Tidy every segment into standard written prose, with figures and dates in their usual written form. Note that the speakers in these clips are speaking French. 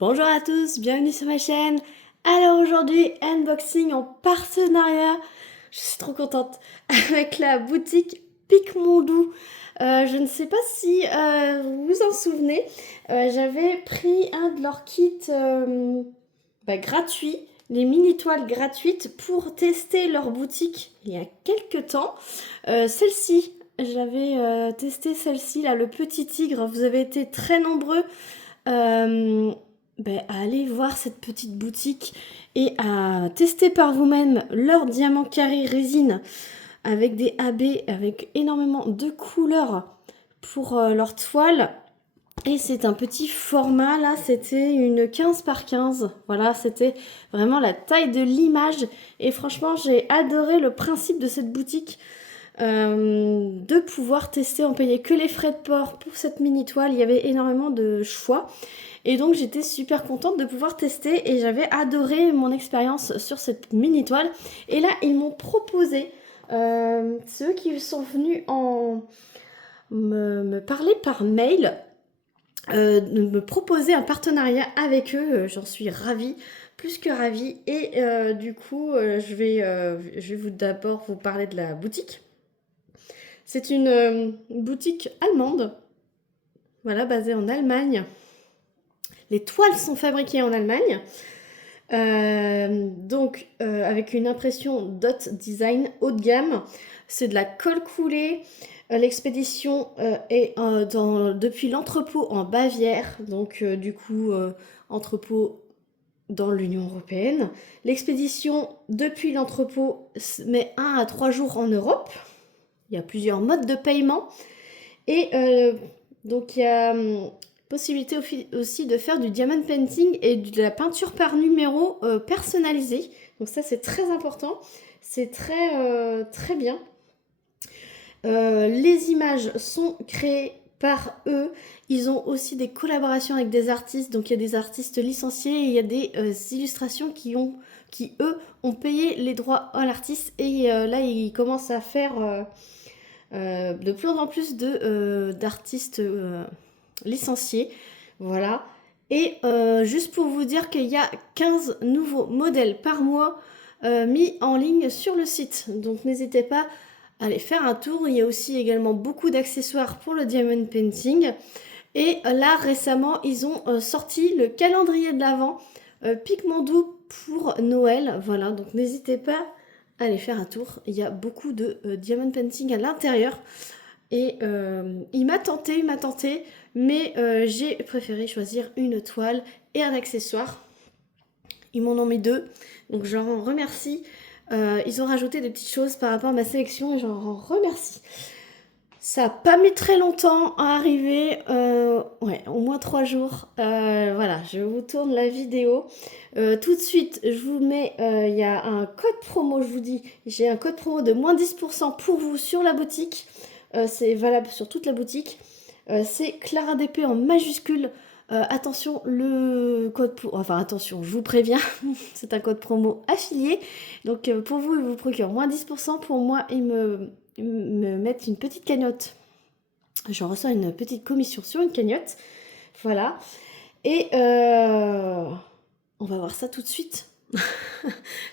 Bonjour à tous, bienvenue sur ma chaîne. Alors aujourd'hui, unboxing en partenariat, je suis trop contente, avec la boutique Picmondou. Je ne sais pas si vous vous en souvenez, j'avais pris un de leurs kits gratuits, les mini toiles gratuites pour tester leur boutique il y a quelques temps. Celle-ci, j'avais testé celle-ci, là, le petit tigre, vous avez été très nombreux euh, à aller voir cette petite boutique et à tester par vous-même leur diamant carré résine avec des AB, avec énormément de couleurs pour leur toile. Et c'est un petit format, là, c'était une 15 par 15. Voilà, c'était vraiment la taille de l'image. Et franchement, j'ai adoré le principe de cette boutique. De pouvoir tester, on payait que les frais de port pour cette mini toile, il y avait énormément de choix et donc j'étais super contente de pouvoir tester et j'avais adoré mon expérience sur cette mini toile. Et là ils m'ont proposé, ceux qui sont venus me parler par mail, de me proposer un partenariat avec eux. J'en suis ravie, plus que ravie. Et du coup je vais d'abord vous parler de la boutique. C'est une boutique allemande, voilà, basée en Allemagne. Les toiles sont fabriquées en Allemagne, avec une impression dot design haut de gamme. C'est de la colle coulée. L'expédition est depuis l'entrepôt en Bavière, donc entrepôt dans l'Union européenne. L'expédition depuis l'entrepôt met 1 à 3 jours en Europe. Il y a plusieurs modes de paiement. Et donc il y a possibilité aussi de faire du diamond painting et de la peinture par numéro personnalisée. Donc ça c'est très important, c'est très bien. Les images sont créées par eux. Ils ont aussi des collaborations avec des artistes. Donc il y a des artistes licenciés et il y a des illustrations qui eux ont payé les droits à l'artiste. Et là ils commencent à faire de plus en plus d'artistes licenciés. Voilà. Et juste pour vous dire qu'il y a 15 nouveaux modèles par mois mis en ligne sur le site. Donc n'hésitez pas à aller faire un tour. Il y a aussi également beaucoup d'accessoires pour le diamond painting. Et là récemment, ils ont sorti le calendrier de l'Avent Picmondou pour Noël. Voilà, donc n'hésitez pas à aller faire un tour. Il y a beaucoup de diamond painting à l'intérieur. Et il m'a tenté, mais j'ai préféré choisir une toile et un accessoire. Ils m'en ont mis 2, donc je leur en remercie. Ils ont rajouté des petites choses par rapport à ma sélection et je leur en remercie. Ça n'a pas mis très longtemps à arriver, ouais, au moins 3 jours. Voilà, je vous tourne la vidéo. Tout de suite, je vous mets, il y a un code promo, je vous dis, j'ai un code promo de moins 10% pour vous sur la boutique. C'est valable sur toute la boutique. C'est Clara DP en majuscule. Attention, attention, je vous préviens, c'est un code promo affilié. Donc pour vous, il vous procure moins 10%. Pour moi, ils me mettent une petite cagnotte. Je reçois une petite commission sur une cagnotte. Voilà. Et on va voir ça tout de suite.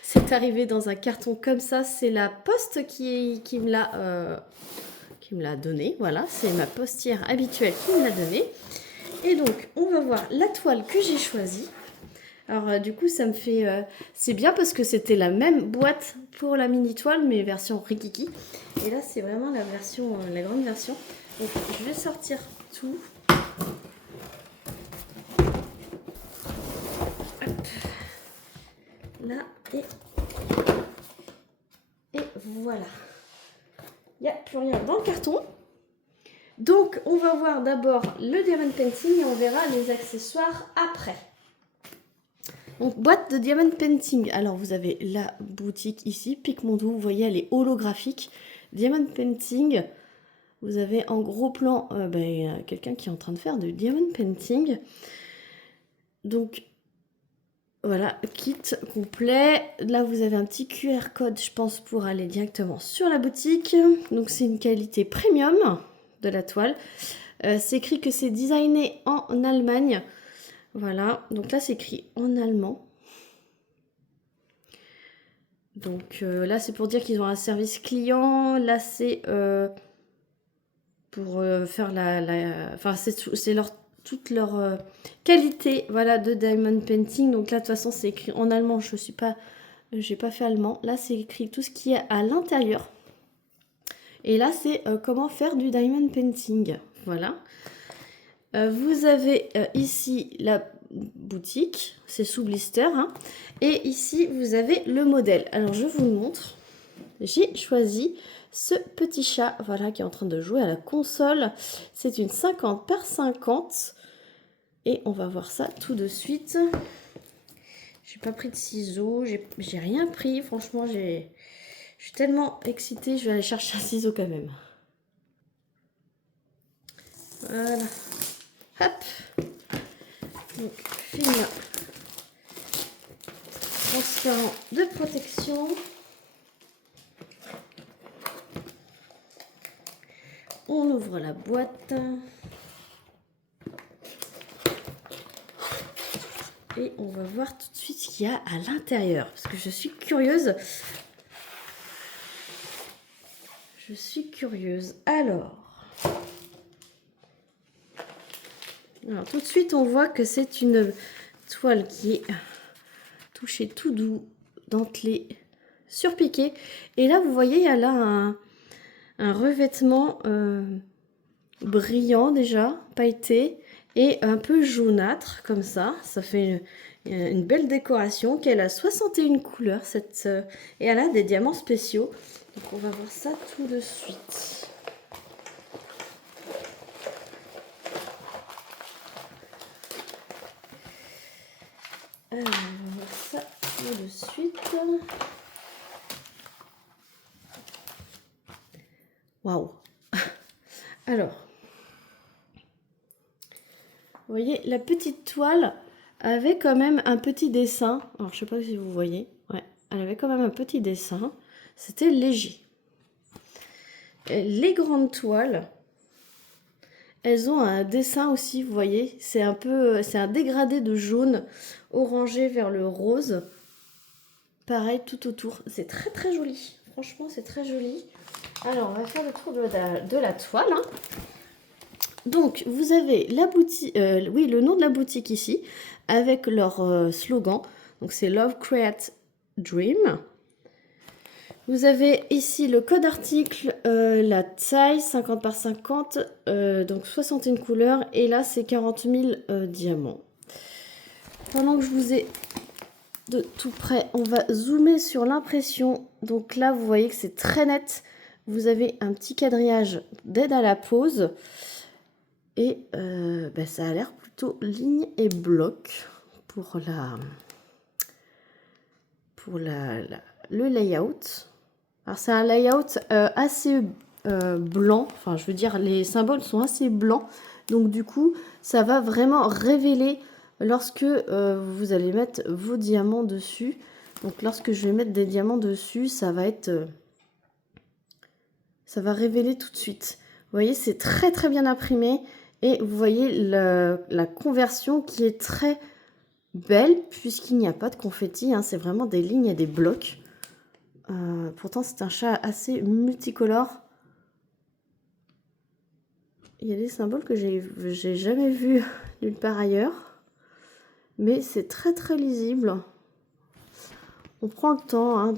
C'est arrivé dans un carton comme ça. C'est la poste qui me l'a donné. Voilà, c'est ma postière habituelle qui me l'a donné. Et donc, on va voir la toile que j'ai choisie. Alors, du coup, ça me fait... c'est bien parce que c'était la même boîte pour la mini toile, mais version Rikiki. Et là, c'est vraiment la version, la grande version. Donc, je vais sortir tout. Hop. Là, et voilà. Il n'y a plus rien dans le carton. Donc, on va voir d'abord le diamond painting et on verra les accessoires après. Donc, boîte de diamond painting. Alors, vous avez la boutique ici, Picmondou. Vous voyez, elle est holographique. Diamond painting. Vous avez en gros plan quelqu'un qui est en train de faire du diamond painting. Donc, voilà, kit complet. Là, vous avez un petit QR code, je pense, pour aller directement sur la boutique. Donc, c'est une qualité premium de la toile. C'est écrit que c'est designé en Allemagne. Voilà, donc là c'est écrit en allemand. Donc là c'est pour dire qu'ils ont un service client. Là c'est pour faire enfin c'est toute leur qualité, voilà, de diamond painting. Donc là de toute façon c'est écrit en allemand. J'ai pas fait allemand. Là c'est écrit tout ce qui est à l'intérieur. Et là c'est comment faire du diamond painting. Voilà. Vous avez ici la boutique, c'est sous blister, hein. Et ici vous avez le modèle. Alors je vous le montre. J'ai choisi ce petit chat, voilà, qui est en train de jouer à la console. C'est une 50 par 50 et on va voir ça tout de suite. J'ai pas pris de ciseaux, j'ai rien pris, franchement je suis tellement excitée, je vais aller chercher un ciseau quand même. Voilà. Hop. Donc, film transparent de protection. On ouvre la boîte. Et on va voir tout de suite ce qu'il y a à l'intérieur. Parce que je suis curieuse. Je suis curieuse. Alors, tout de suite, on voit que c'est une toile qui est touchée tout doux, dentelée, surpiquée. Et là, vous voyez, elle a un revêtement brillant déjà, pailleté, et un peu jaunâtre, comme ça. Ça fait une belle décoration, qu'elle a 61 couleurs, et elle a des diamants spéciaux. Donc on va voir ça tout de suite. Alors, on va voir ça tout de suite. Waouh! Alors, vous voyez, la petite toile avait quand même un petit dessin. Alors, je sais pas si vous voyez. Ouais, elle avait quand même un petit dessin. C'était léger. Et les grandes toiles, elles ont un dessin aussi, vous voyez. C'est un dégradé de jaune orangé vers le rose. Pareil tout autour. C'est très très joli. Franchement, c'est très joli. Alors, on va faire le tour de la toile. Hein. Donc, vous avez la boutique, le nom de la boutique ici, avec leur slogan. Donc, c'est Love, Create, Dream. Vous avez ici le code article, la taille 50 par 50, donc 61 couleurs. Et là, c'est 40 000 diamants. Pendant que je vous ai de tout près, on va zoomer sur l'impression. Donc là, vous voyez que c'est très net. Vous avez un petit quadrillage d'aide à la pose. Et ça a l'air plutôt ligne et bloc pour le layout. Alors c'est un layout assez blanc. Enfin, je veux dire, les symboles sont assez blancs. Donc du coup, ça va vraiment révéler lorsque vous allez mettre vos diamants dessus. Donc lorsque je vais mettre des diamants dessus, ça va révéler tout de suite. Vous voyez, c'est très très bien imprimé. Et vous voyez la conversion qui est très belle puisqu'il n'y a pas de confetti. Hein, c'est vraiment des lignes et des blocs. Pourtant, c'est un chat assez multicolore. Il y a des symboles que j'ai jamais vus nulle part ailleurs. Mais c'est très très lisible. On prend le temps hein,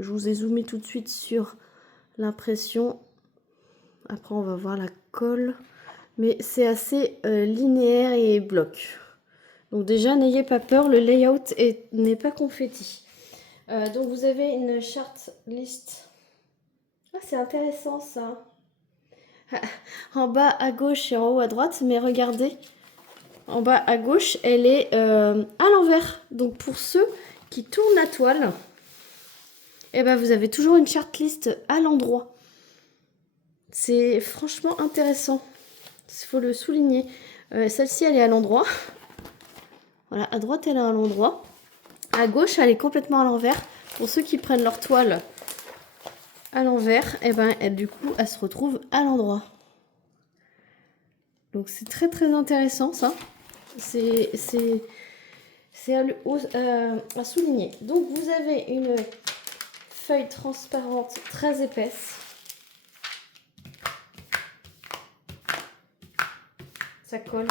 Je vous ai zoomé tout de suite sur l'impression. Après, on va voir la colle. Mais c'est assez linéaire et bloc. Donc déjà, n'ayez pas peur, le layout n'est pas confetti. Donc vous avez une chart list. Ah, c'est intéressant ça. En bas à gauche et en haut à droite, mais regardez. En bas à gauche, elle est à l'envers. Donc pour ceux qui tournent la toile, eh ben, vous avez toujours une chart list à l'endroit. C'est franchement intéressant. Il faut le souligner. Celle-ci, elle est à l'endroit. Voilà, à droite, elle est à l'endroit. À gauche, elle est complètement à l'envers. Pour ceux qui prennent leur toile à l'envers, et ben, du coup, elle se retrouve à l'endroit. Donc, c'est très, très intéressant, ça. C'est à souligner. Donc vous avez une feuille transparente très épaisse. Ça colle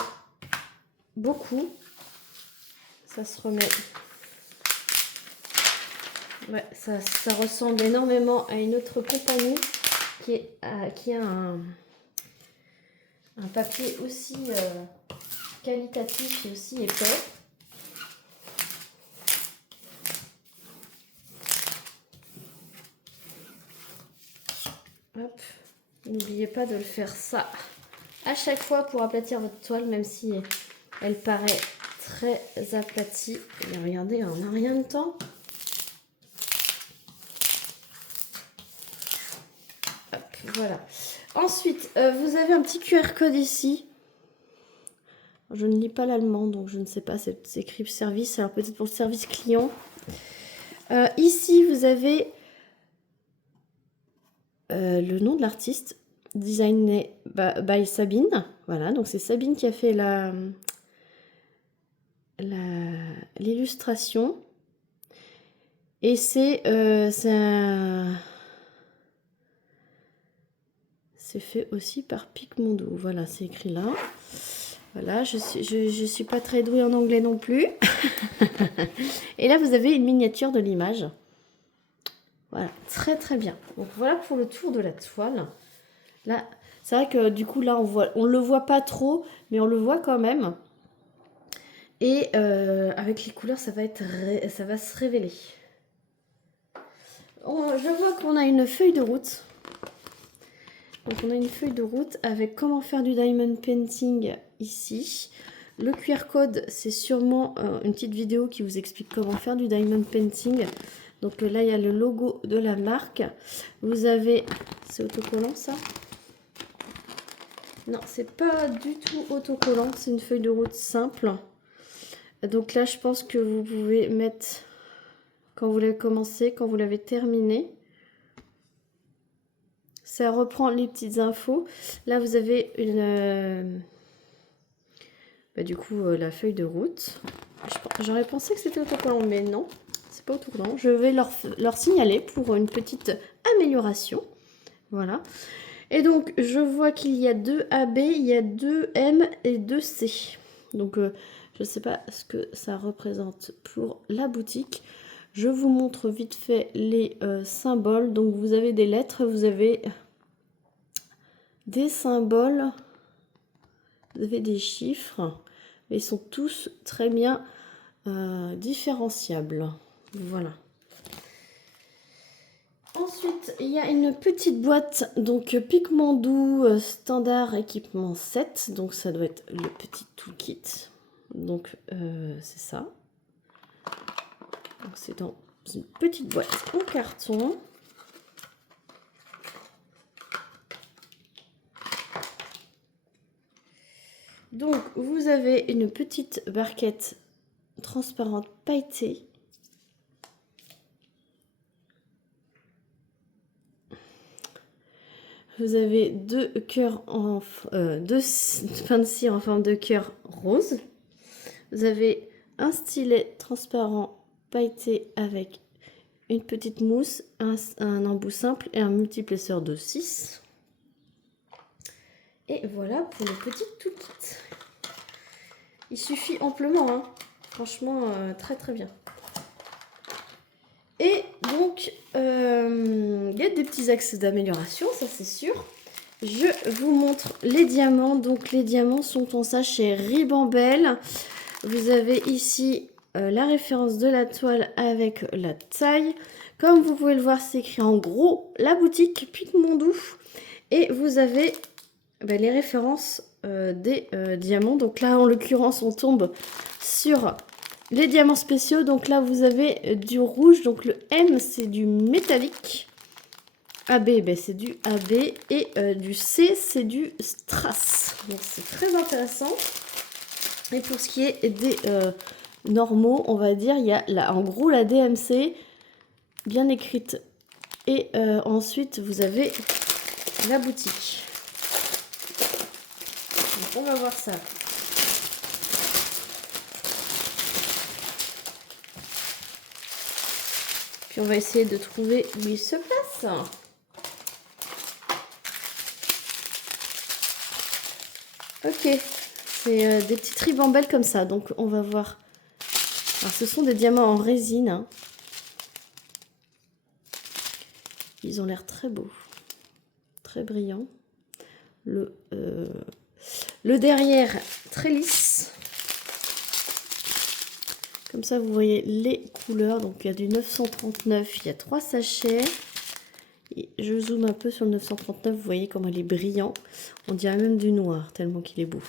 beaucoup. Ça se remet. Ouais, ça ressemble énormément à une autre compagnie qui a un papier aussi qualitatif et aussi épais. Hop, n'oubliez pas de le faire ça à chaque fois pour aplatir votre toile, même si elle paraît très aplatie. Et regardez, on n'a rien de temps. Hop, voilà. Ensuite, vous avez un petit QR code ici. Je ne lis pas l'allemand, donc je ne sais pas, c'est écrit service, alors peut-être pour le service client. Ici, vous avez le nom de l'artiste, designé by Sabine. Voilà, donc c'est Sabine qui a fait l'illustration. Et c'est fait aussi par Picmondo. Voilà, c'est écrit là. Voilà, je suis pas très douée en anglais non plus. Et là, vous avez une miniature de l'image. Voilà, très très bien. Donc voilà pour le tour de la toile. Là, c'est vrai que du coup, là, on le voit pas trop, mais on le voit quand même. Et avec les couleurs, ça va se révéler. Je vois qu'on a une feuille de route. Donc on a une feuille de route avec comment faire du diamond painting ici. Le QR code, c'est sûrement une petite vidéo qui vous explique comment faire du diamond painting. Donc là, il y a le logo de la marque. Vous avez... C'est autocollant ça? Non, c'est pas du tout autocollant. C'est une feuille de route simple. Donc là, je pense que vous pouvez mettre quand vous l'avez commencé, quand vous l'avez terminé. Ça reprend les petites infos. Là, vous avez une... du coup, la feuille de route. J'aurais pensé que c'était autocollant, mais non, c'est pas autocollant. Je vais leur signaler pour une petite amélioration. Voilà. Et donc, je vois qu'il y a 2 AB, il y a 2 M et 2 C. Donc, je ne sais pas ce que ça représente pour la boutique. Je vous montre vite fait les symboles. Donc, vous avez des lettres, vous avez des symboles, vous avez des chiffres. Ils sont tous très bien différenciables. Voilà. Ensuite, il y a une petite boîte, donc Picmondo standard équipement 7. Donc ça doit être le petit toolkit. Donc c'est ça. C'est dans une petite boîte en carton. Donc vous avez une petite barquette transparente pailletée. Vous avez 2 cœurs deux fins de cire en forme de cœur rose. Vous avez un stylet transparent pailleté avec une petite mousse, un embout simple et un multiplesseur de 6. Et voilà pour le petit toolkit. Il suffit amplement, hein. Franchement, très très bien. Et donc, il y a des petits axes d'amélioration, ça c'est sûr. Je vous montre les diamants. Donc les diamants sont en ça chez Ribambelle. Vous avez ici la référence de la toile avec la taille. Comme vous pouvez le voir, c'est écrit en gros la boutique Picmondo. Et vous avez les références des diamants. Donc là, en l'occurrence, on tombe sur les diamants spéciaux. Donc là, vous avez du rouge. Donc le M, c'est du métallique. AB, c'est du AB. Et du C, c'est du strass. Donc c'est très intéressant. Et pour ce qui est des normaux, on va dire, il y a là, en gros la DMC bien écrite. Et ensuite, vous avez la boutique. Donc, on va voir ça Puis on va essayer de trouver où il se place. Ok, c'est des petites ribambelles comme ça. Donc on va voir. Alors ce sont des diamants en résine. Hein. Ils ont l'air très beaux. Très brillants. Le derrière très lisse. Comme ça, vous voyez les couleurs. Donc, il y a du 939. Il y a 3 sachets. Et je zoome un peu sur le 939. Vous voyez comment il est brillant. On dirait même du noir, tellement qu'il est beau.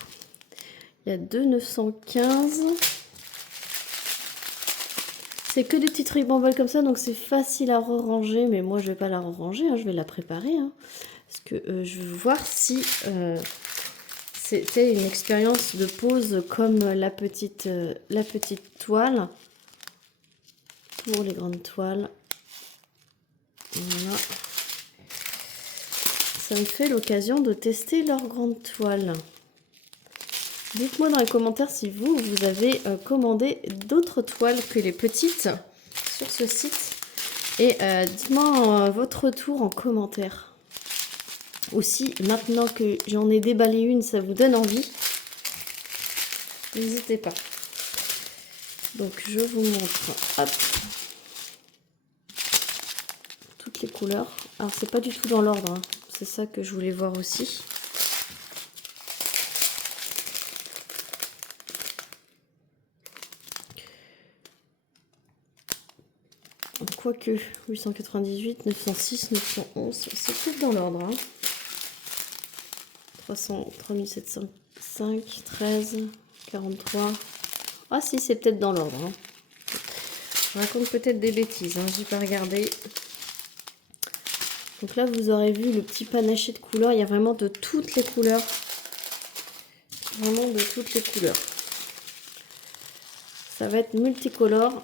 Il y a 2 915. C'est que des petites ribambelles comme ça. Donc, c'est facile à ranger. Mais moi, je vais pas la ranger. Hein, je vais la préparer. Hein, parce que je veux voir si c'était une expérience de pose comme la petite toile. Pour les grandes toiles. Voilà. Ça me fait l'occasion de tester leur grande toile. Dites-moi dans les commentaires si vous avez commandé d'autres toiles que les petites sur ce site. Et dites-moi votre retour en commentaire. Aussi, maintenant que j'en ai déballé une, ça vous donne envie. N'hésitez pas. Donc je vous montre. Hop. Toutes les couleurs. Alors c'est pas du tout dans l'ordre. Hein. C'est ça que je voulais voir aussi. Quoique 898, 906, 911, c'est tout dans l'ordre. Hein. 300, 3705, 13, 43. Ah si, c'est peut-être dans l'ordre. Hein. Je raconte peut-être des bêtises, hein, j'ai pas regardé. Donc là, vous aurez vu le petit panaché de couleurs. Il y a vraiment de toutes les couleurs. Vraiment de toutes les couleurs. Ça va être multicolore.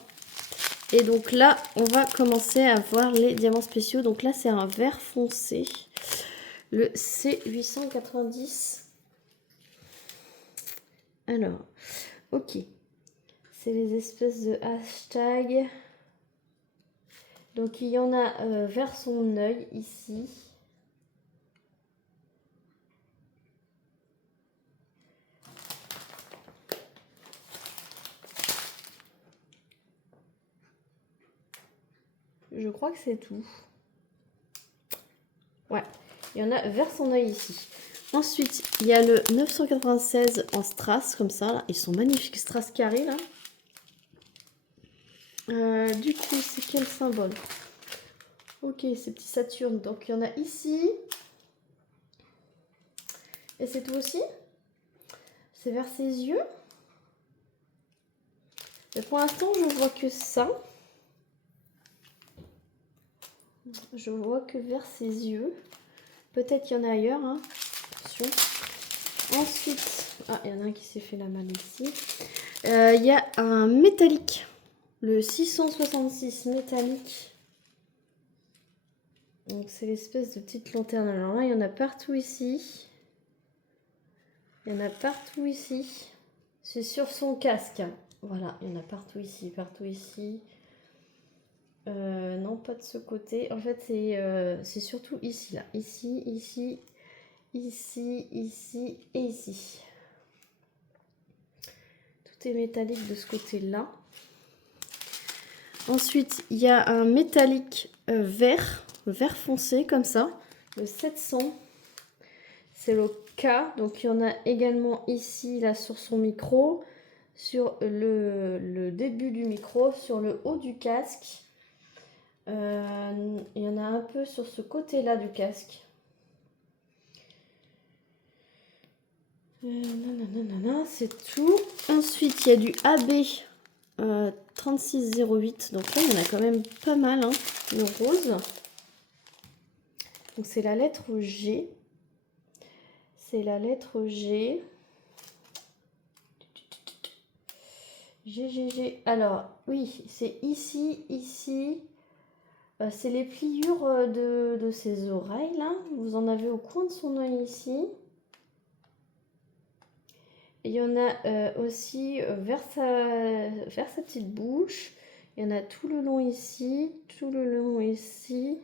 Et donc là, on va commencer à voir les diamants spéciaux. Donc là, c'est un vert foncé. Le C890. Alors, ok. C'est les espèces de hashtags. Donc il y en a vers son œil ici. Je crois que c'est tout. Ouais, il y en a vers son œil ici. Ensuite, il y a le 996 en strass, comme ça. Là. Ils sont magnifiques, strass carré, là. Du coup, c'est quel symbole? Ok, c'est petit Saturne. Donc, il y en a ici. Et c'est tout aussi? C'est vers ses yeux. Mais pour l'instant, je vois que ça. Je vois que vers ses yeux. Peut-être qu'il y en a ailleurs. Hein. Attention. Ensuite, ah, il y en a un qui s'est fait la malle ici. Il y a un métallique. Le 666 métallique. Donc, c'est l'espèce de petite lanterne. Alors là, il y en a partout ici. Il y en a partout ici. C'est sur son casque. Voilà, il y en a partout ici, partout ici. Non, pas de ce côté. En fait, c'est surtout ici, là. Ici, ici, ici, ici et ici. Tout est métallique de ce côté-là. Ensuite, il y a un métallique vert foncé, comme ça. Le 700. C'est le K. Donc, il y en a également ici, là, sur son micro. Sur le début du micro, sur le haut du casque. Il y en a un peu sur ce côté-là du casque. C'est tout. Ensuite, il y a du AB 3608. Donc là, il y en a quand même pas mal. Hein, le rose. Donc c'est la lettre G. C'est la lettre G. G. Alors, oui, c'est ici, ici. C'est les pliures de ses oreilles, là. Vous en avez au coin de son œil ici. Il y en a aussi vers sa petite bouche. Il y en a tout le long ici, tout le long ici.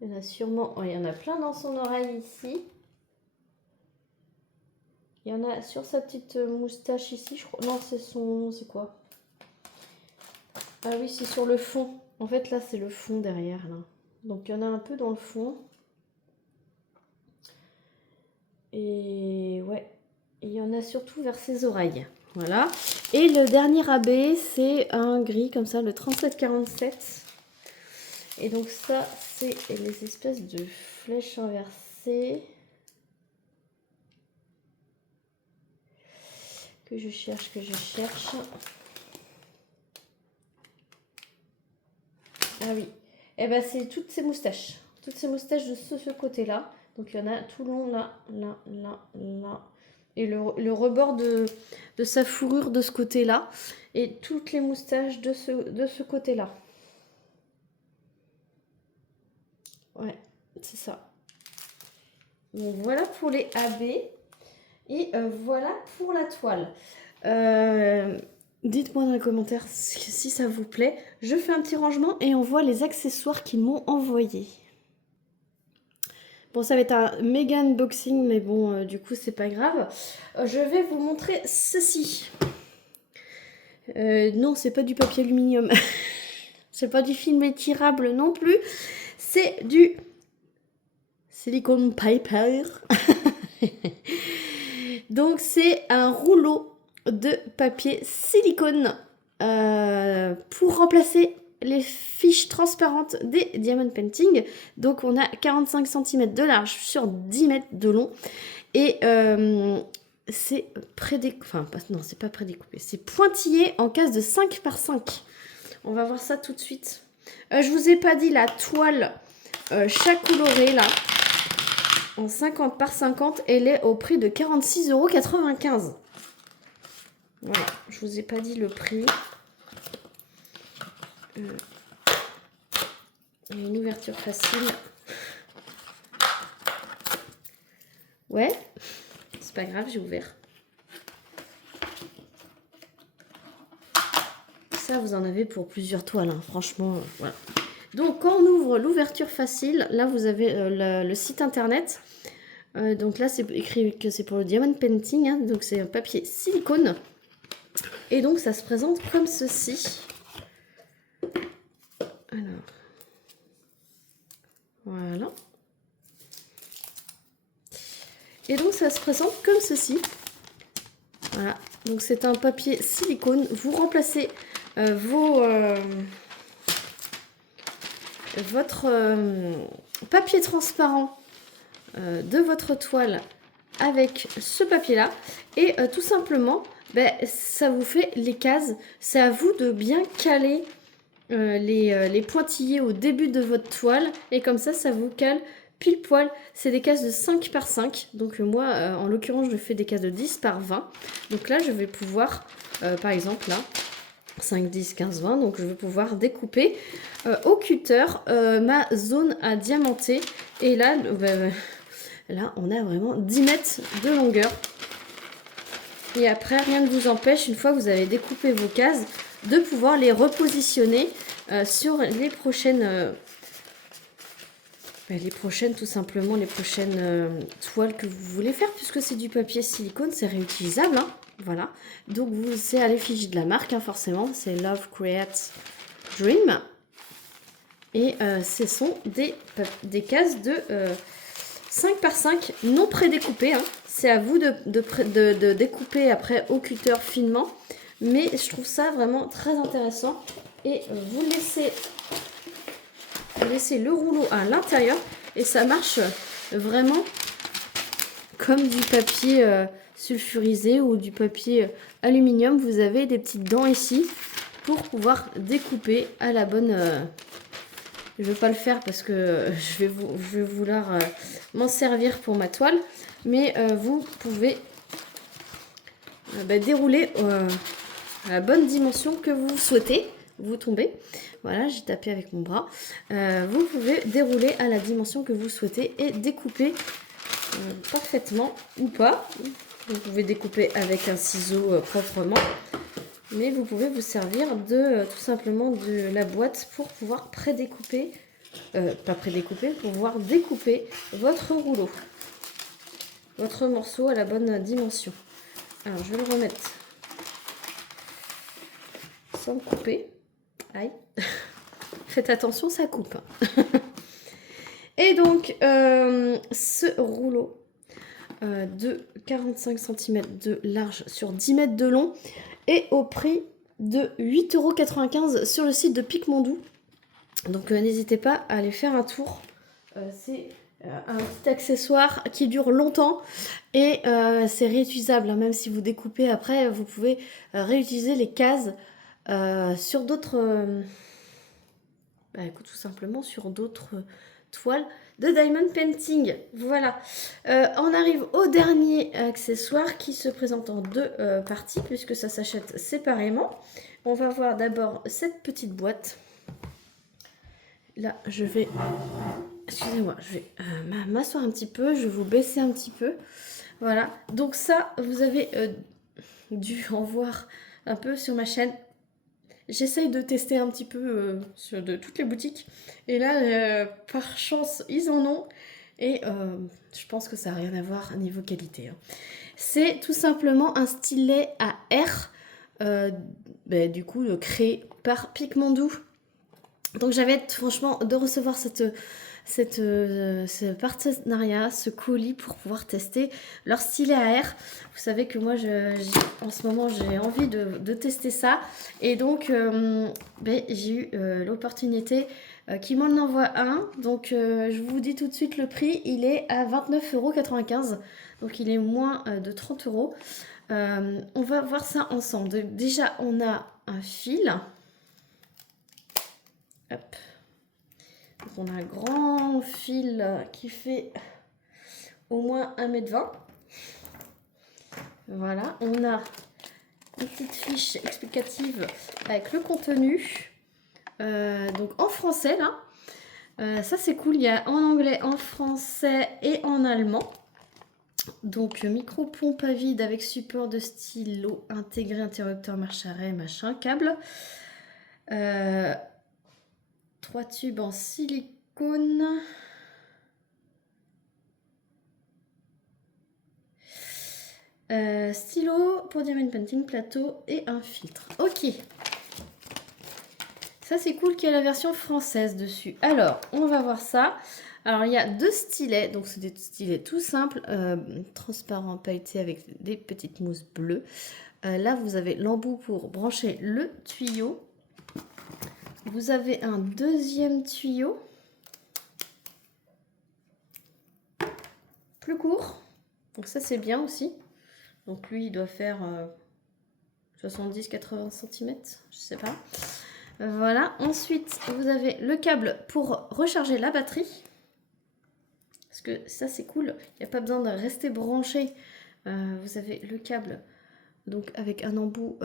Il y en a sûrement... Oh, il y en a plein dans son oreille ici. Il y en a sur sa petite moustache ici, je crois. Non, c'est son... C'est quoi? Ah oui, c'est sur le fond. En fait, là, c'est le fond derrière, là. Donc, il y en a un peu dans le fond. Et ouais, il y en a surtout vers ses oreilles. Voilà. Et le dernier AB, c'est un gris comme ça, le 3747. Et donc ça, c'est les espèces de flèches inversées. Que je cherche. Ah oui. Et ben c'est toutes ces moustaches. Toutes ces moustaches de ce côté-là. Donc il y en a tout le long là, là, là, là. Et le rebord de sa fourrure de ce côté-là. Et toutes les moustaches de ce côté-là. Ouais, c'est ça. Donc voilà pour les AB. Et voilà pour la toile. Dites-moi dans les commentaires si ça vous plaît. Je fais un petit rangement et on voit les accessoires qu'ils m'ont envoyés. Bon, ça va être un méga unboxing, mais bon, du coup, c'est pas grave. Je vais vous montrer ceci. Non, c'est pas du papier aluminium. C'est pas du film étirable non plus. C'est du silicone paper. Donc, c'est un rouleau de papier silicone pour remplacer les fiches transparentes des Diamond Painting. Donc on a 45 cm de large sur 10 mètres de long. Et c'est prédécoupé. Enfin, non, c'est pas prédécoupé. C'est pointillé en case de 5 par 5. On va voir ça tout de suite. Je vous ai pas dit la toile chaque coloré là. En 50 par 50, elle est au prix de 46,95 €. Voilà, je vous ai pas dit le prix. Il y a une ouverture facile. Ouais, c'est pas grave, j'ai ouvert. Ça, vous en avez pour plusieurs toiles, hein, franchement, voilà. Donc, quand on ouvre l'ouverture facile, là, vous avez le site internet. Donc là, c'est écrit que c'est pour le Diamond Painting, hein, donc c'est un papier silicone. Et donc, ça se présente comme ceci. Alors, voilà. Et donc, ça se présente comme ceci. Voilà. Donc, c'est un papier silicone. Vous remplacez votre papier transparent de votre toile avec ce papier-là. Et tout simplement, ça vous fait les cases. C'est à vous de bien caler les pointillés au début de votre toile. Et comme ça, ça vous cale pile poil. C'est des cases de 5 par 5. Donc moi, en l'occurrence, je fais des cases de 10 par 20. Donc là, je vais pouvoir, par exemple, là, 5, 10, 15, 20. Donc je vais pouvoir découper au cutter ma zone à diamanter. Et là, là, on a vraiment 10 mètres de longueur. Et après, rien ne vous empêche, une fois que vous avez découpé vos cases, de pouvoir les repositionner sur les prochaines... tout simplement, les prochaines toiles que vous voulez faire, puisque c'est du papier silicone, c'est réutilisable, hein, voilà. Donc, c'est à l'effigie de la marque, hein, forcément, c'est Love Create Dream. Et ce sont des cases de 5 par 5 non prédécoupées, hein. C'est à vous de découper après au cutter finement, mais je trouve ça vraiment très intéressant. Et vous laissez le rouleau à l'intérieur et ça marche vraiment comme du papier sulfurisé ou du papier aluminium. Vous avez des petites dents ici pour pouvoir découper à la bonne... je ne vais pas le faire parce que je vais vouloir m'en servir pour ma toile, mais vous pouvez dérouler à la bonne dimension que vous souhaitez. Vous tombez, voilà, j'ai tapé avec mon bras. Vous pouvez dérouler à la dimension que vous souhaitez et découper parfaitement ou pas. Vous pouvez découper avec un ciseau proprement. Mais vous pouvez vous servir de tout simplement de la boîte pour pouvoir prédécouper, pas prédécouper, pour pouvoir découper votre rouleau, votre morceau à la bonne dimension. Alors je vais le remettre sans me couper. Aïe, faites attention, ça coupe. Et donc ce rouleau de 45 cm de large sur 10 mètres de long et au prix de 8,95 € sur le site de Picmondou. Donc n'hésitez pas à aller faire un tour. C'est un petit accessoire qui dure longtemps et c'est réutilisable. Hein. Même si vous découpez après, vous pouvez réutiliser les cases sur d'autres... tout simplement sur d'autres toiles de diamond painting. Voilà. On arrive au dernier accessoire qui se présente en deux parties puisque ça s'achète séparément. On va voir d'abord cette petite boîte. Là, je vais... Excusez-moi, je vais m'asseoir un petit peu. Je vais vous baisser un petit peu. Voilà. Donc ça, vous avez dû en voir un peu sur ma chaîne. J'essaye de tester un petit peu sur de toutes les boutiques. Et là, par chance, ils en ont. Et je pense que ça n'a rien à voir niveau qualité. Hein. C'est tout simplement un stylet à R. Du coup, créé par Picmondou. Donc j'avais franchement de recevoir ce partenariat, ce colis pour pouvoir tester leur stylet à air. Vous savez que moi, en ce moment, j'ai envie de tester ça. Et donc, j'ai eu l'opportunité qu'ils m'en envoient un. Donc, je vous dis tout de suite le prix. Il est à 29,95 €. Donc, il est moins de 30 €. On va voir ça ensemble. Donc, déjà, on a un fil. Hop. Donc on a un grand fil qui fait au moins 1,20 m. Voilà, on a une petite fiche explicative avec le contenu. Donc en français là. Ça c'est cool, il y a en anglais, en français et en allemand. Donc micro pompe à vide avec support de stylo intégré, interrupteur, marche arrêt, machin, câble. 3 tubes en silicone. Stylo pour diamond painting, plateau et un filtre. Ok. Ça c'est cool qu'il y ait la version française dessus. Alors, on va voir ça. Alors, il y a deux stylets. Donc, c'est des stylets tout simples, transparents, pailletés avec des petites mousses bleues. Là, vous avez l'embout pour brancher le tuyau. Vous avez un deuxième tuyau. Plus court. Donc, ça, c'est bien aussi. Donc, lui, il doit faire 70-80 cm. Je sais pas. Voilà. Ensuite, vous avez le câble pour recharger la batterie. Parce que ça, c'est cool. Il n'y a pas besoin de rester branché. Vous avez le câble donc avec un embout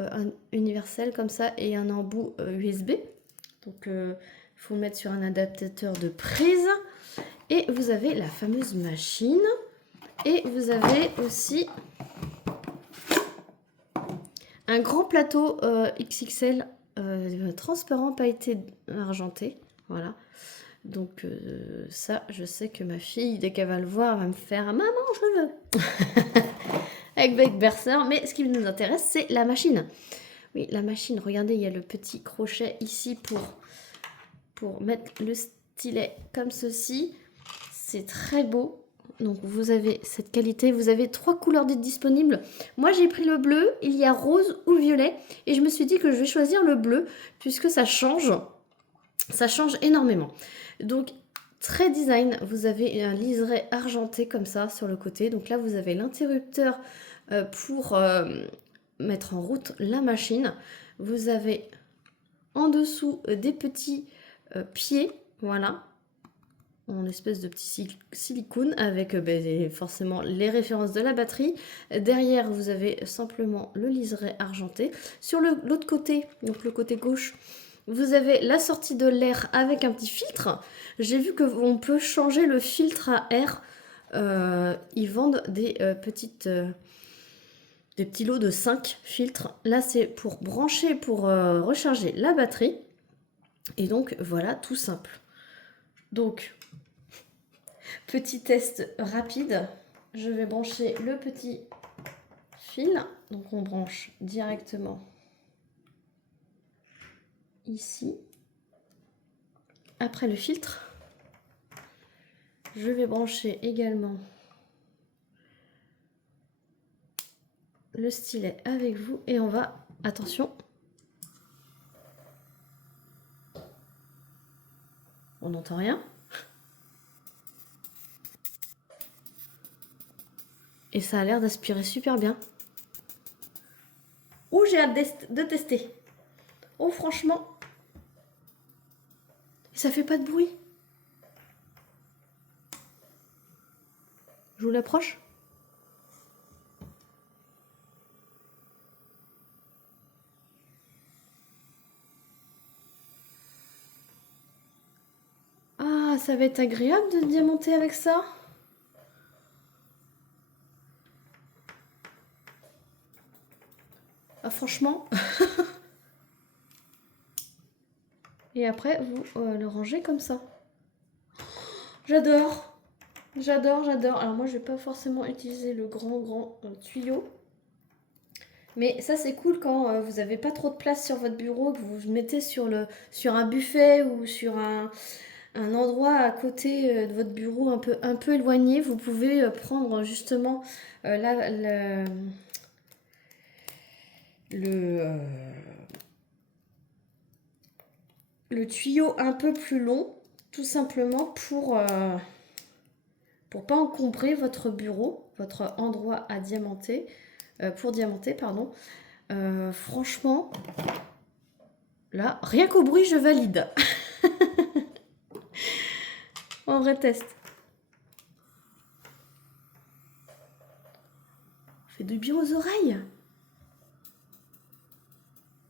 universel comme ça et un embout USB. Donc, il faut le mettre sur un adaptateur de prise. Et vous avez la fameuse machine. Et vous avez aussi un grand plateau XXL transparent pailleté argenté. Voilà. Donc ça, je sais que ma fille, dès qu'elle va le voir, elle va me faire « Maman, je le veux !» avec bec berceur. Mais ce qui nous intéresse, c'est la machine. Oui, la machine. Regardez, il y a le petit crochet ici pour mettre le stylet comme ceci. C'est très beau. Donc vous avez cette qualité. Vous avez 3 couleurs disponibles. Moi, j'ai pris le bleu. Il y a rose ou violet. Et je me suis dit que je vais choisir le bleu puisque ça change. Ça change énormément. Donc, très design, vous avez un liseré argenté comme ça sur le côté. Donc là, vous avez l'interrupteur pour mettre en route la machine. Vous avez en dessous des petits pieds, voilà, en espèce de petit silicone avec forcément les références de la batterie. Derrière, vous avez simplement le liseré argenté. Sur l'autre côté, donc le côté gauche, vous avez la sortie de l'air avec un petit filtre. J'ai vu qu'on peut changer le filtre à air. Ils vendent des petites des petits lots de 5 filtres. Là, c'est pour brancher, pour recharger la batterie. Et donc, voilà, tout simple. Donc, petit test rapide. Je vais brancher le petit fil. Donc, on branche directement ici. Après le filtre, je vais brancher également le stylet avec vous et on va, attention, on n'entend rien. Et ça a l'air d'aspirer super bien. Oh, j'ai hâte de tester. Oh, franchement, ça fait pas de bruit. Je vous l'approche. Ah, ça va être agréable de diamanter avec ça. Ah, franchement. Et après, vous le rangez comme ça. J'adore. J'adore, j'adore. Alors moi, je vais pas forcément utiliser le grand tuyau. Mais ça, c'est cool quand vous n'avez pas trop de place sur votre bureau, que vous vous mettez sur un buffet ou sur un endroit à côté de votre bureau un peu éloigné. Vous pouvez prendre justement le tuyau un peu plus long, tout simplement pour pas encombrer votre bureau, votre endroit à diamanter, pour diamanter, pardon. Franchement, là, rien qu'au bruit, je valide. En vrai test. Fait du bien aux oreilles.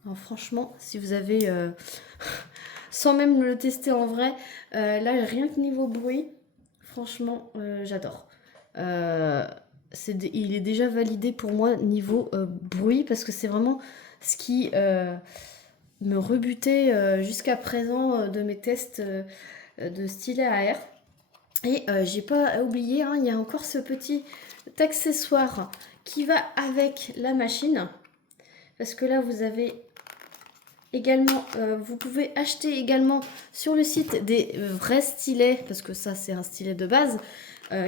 Non, franchement, si vous avez, sans même le tester en vrai, là, rien que niveau bruit, franchement, j'adore. Il est déjà validé pour moi niveau bruit parce que c'est vraiment ce qui me rebutait jusqu'à présent de mes tests de stylet à air. Et j'ai pas oublié, hein, il y a encore ce petit accessoire qui va avec la machine. Parce que là, vous avez également, vous pouvez acheter également sur le site des vrais stylets, parce que ça, c'est un stylet de base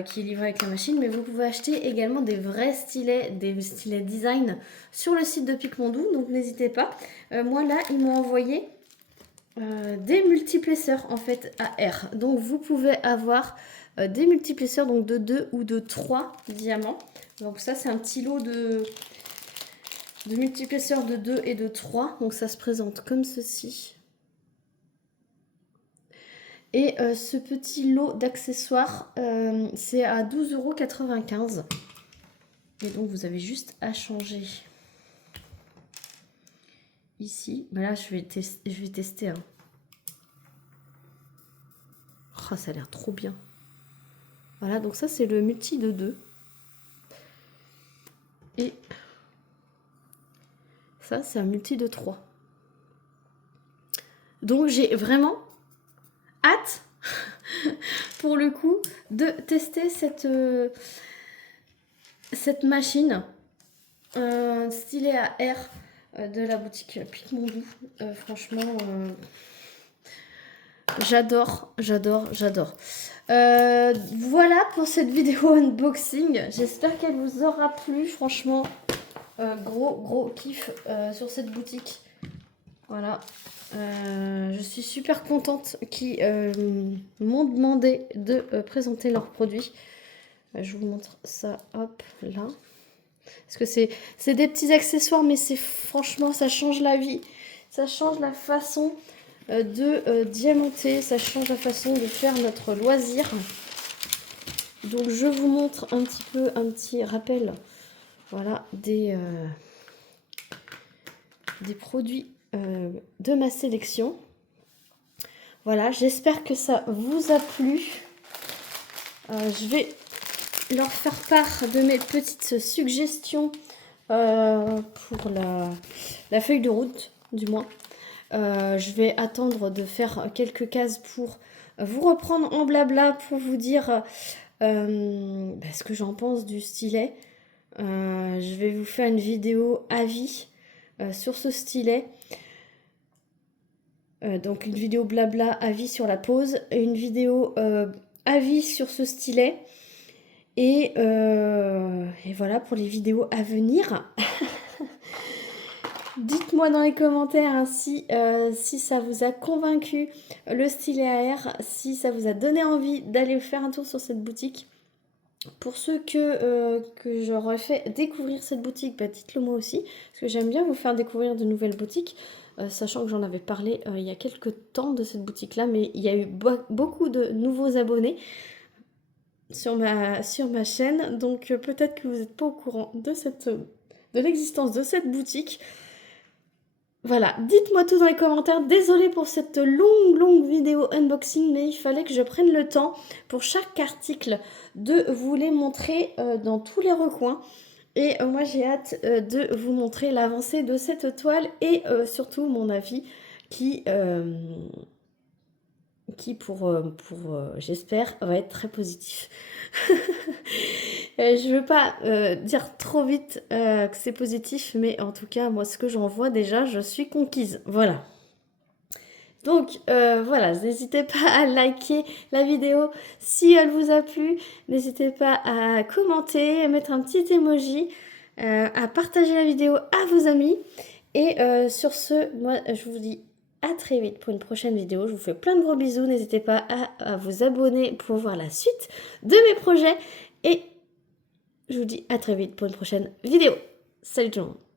qui est livré avec la machine, mais vous pouvez acheter également des vrais stylets, des stylets design sur le site de Picmondou, donc n'hésitez pas. Moi, là, ils m'ont envoyé des multiplesseurs en fait à air. Donc vous pouvez avoir des multiplesseurs donc de 2 ou de 3 diamants. Donc ça c'est un petit lot de multiplesseurs de 2 et de 3. Donc ça se présente comme ceci. Et ce petit lot d'accessoires c'est à 12,95 €. Et donc vous avez juste à changer ici. Ben là je vais tester. Hein. Oh, ça a l'air trop bien. Voilà, donc ça c'est le multi de 2. Et ça c'est un multi de 3. Donc j'ai vraiment hâte pour le coup de tester cette machine stylet à air de la boutique Picmondou. Franchement, j'adore. Voilà pour cette vidéo unboxing. J'espère qu'elle vous aura plu. Franchement, gros kiff sur cette boutique. Voilà. Je suis super contente qu'ils m'ont demandé de présenter leurs produits. Je vous montre ça, hop, là. Parce que c'est des petits accessoires, mais franchement, ça change la vie. Ça change la façon de diamanter. Ça change la façon de faire notre loisir. Donc, je vous montre un petit rappel. Voilà, des produits de ma sélection. Voilà, j'espère que ça vous a plu. Je vais leur faire part de mes petites suggestions pour la feuille de route, du moins. Je vais attendre de faire quelques cases pour vous reprendre en blabla pour vous dire ce que j'en pense du stylet. Je vais vous faire une vidéo avis sur ce stylet. Donc une vidéo blabla avis sur la pose, une vidéo avis sur ce stylet. Et voilà pour les vidéos à venir. Dites-moi dans les commentaires hein, si ça vous a convaincu le stylet à air, si ça vous a donné envie d'aller faire un tour sur cette boutique. Pour ceux que j'aurais fait découvrir cette boutique, dites-le moi aussi, parce que j'aime bien vous faire découvrir de nouvelles boutiques, sachant que j'en avais parlé il y a quelques temps de cette boutique-là, mais il y a eu beaucoup de nouveaux abonnés sur ma chaîne, donc peut-être que vous n'êtes pas au courant de l'existence de cette boutique. Voilà, dites-moi tout dans les commentaires. Désolée pour cette longue vidéo unboxing, mais il fallait que je prenne le temps pour chaque article de vous les montrer dans tous les recoins. Et moi j'ai hâte de vous montrer l'avancée de cette toile et surtout mon avis qui j'espère, va être très positif. Je veux pas dire trop vite que c'est positif, mais en tout cas, moi, ce que j'en vois déjà, je suis conquise. Voilà. Donc, voilà, n'hésitez pas à liker la vidéo si elle vous a plu. N'hésitez pas à commenter, à mettre un petit emoji, à partager la vidéo à vos amis. Et sur ce, moi, je vous dis à très vite pour une prochaine vidéo. Je vous fais plein de gros bisous. N'hésitez pas à vous abonner pour voir la suite de mes projets. Et je vous dis à très vite pour une prochaine vidéo. Salut tout le monde.